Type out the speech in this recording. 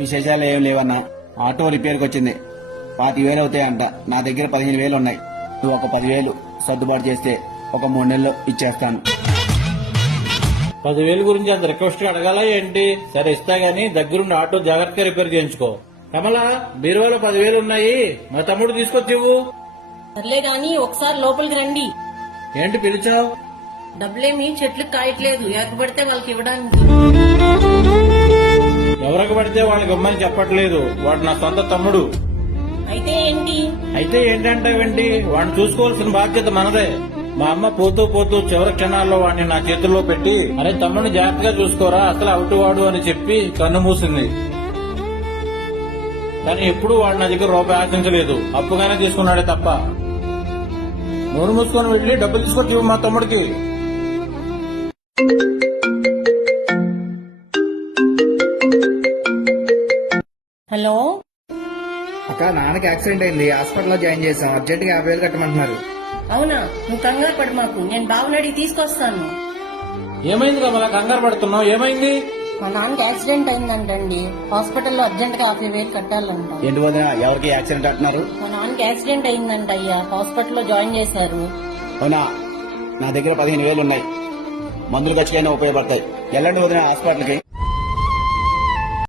విశేషాలు ఏం లేవన్నా. ఆటో రిపేర్కి వచ్చింది, 25,000 అవుతాయంట. నా దగ్గర 15,000 ఉన్నాయి. నువ్వు ఒక 10,000 సర్దుబాటు చేస్తే ఒక 3 నెలల్లో ఇచ్చేస్తాను. 10,000 గురించి అంత రిక్వెస్ట్ గా అడగాలా ఏంటి? సరే ఇస్తా గానీ దగ్గరుండి ఆటో జాగ్రత్తగా రిపేర్ చేయించుకో. కమలా, బీరువాలో 10,000 ఉన్నాయి, మా తమ్ముడు తీసుకొచ్చి ఇవ్వు. సర్లే గాని ఒకసారి లోపలికి రండి. ఏంటి పిలిచావు? డబ్బులేమి చెట్లకు కాయట్లేదు, ఎవరికి పడితే వాళ్ళకి ఇవ్వడానికి. ఎవరికి పడితే వాళ్ళకి ఇమ్మని చెప్పట్లేదు, వాడు నా సొంత తమ్ముడు. అయితే ఏంటి? అయితే ఏంటంటావేంటి? వాడిని చూసుకోవాల్సిన బాధ్యత మనదే. మా అమ్మ పోతూ పోతూ చివరి క్షణాల్లో వాడిని నా చేతుల్లో పెట్టి, అరే తమ్ముడిని జాగ్రత్తగా చూసుకోరా, అసలు అవుటివాడు అని చెప్పి కన్ను మూసింది. కానీ ఎప్పుడూ వాడు నా దగ్గర రూపాయి ఆశించలేదు, అప్పుగానే తీసుకున్నాడే తప్ప. నోరు మూసుకొని వెళ్లి డబ్బులు తీసుకొచ్చి ఇవ్వు మా తమ్ముడికి. హలో, అక్క, నాన్నకి యాక్సిడెంట్ అయింది, హాస్పిటల్లో జాయిన్ చేసాం. అర్జెంట్ గా 50,000 కట్టమంటున్నారు. అవునా? నువ్వు కంగారు పడి మాకు, నేను బాబుని అడిగి తీసుకొస్తాను. ఏమైంది కమలా, కంగారు పడుతున్నావు? ఏమైంది? మా నాన్నకి యాక్సిడెంట్ అయిందంటండి, హాస్పిటల్లో అర్జెంట్ గా 50,000 కట్టాలంట. ఏంటి వదిన, ఎవరికి యాక్సిడెంట్ అంటున్నారు? మా నాన్నకి యాక్సిడెంట్ అయిందంట అయ్యా, హాస్పిటల్లో జాయిన్ చేశారు. అవునా? నా దగ్గర 15,000 ఉన్నాయి, మందులు ఖర్చుకైనా ఉపయోగపడతాయి. వెళ్ళండి వదిన హాస్పిటల్కి.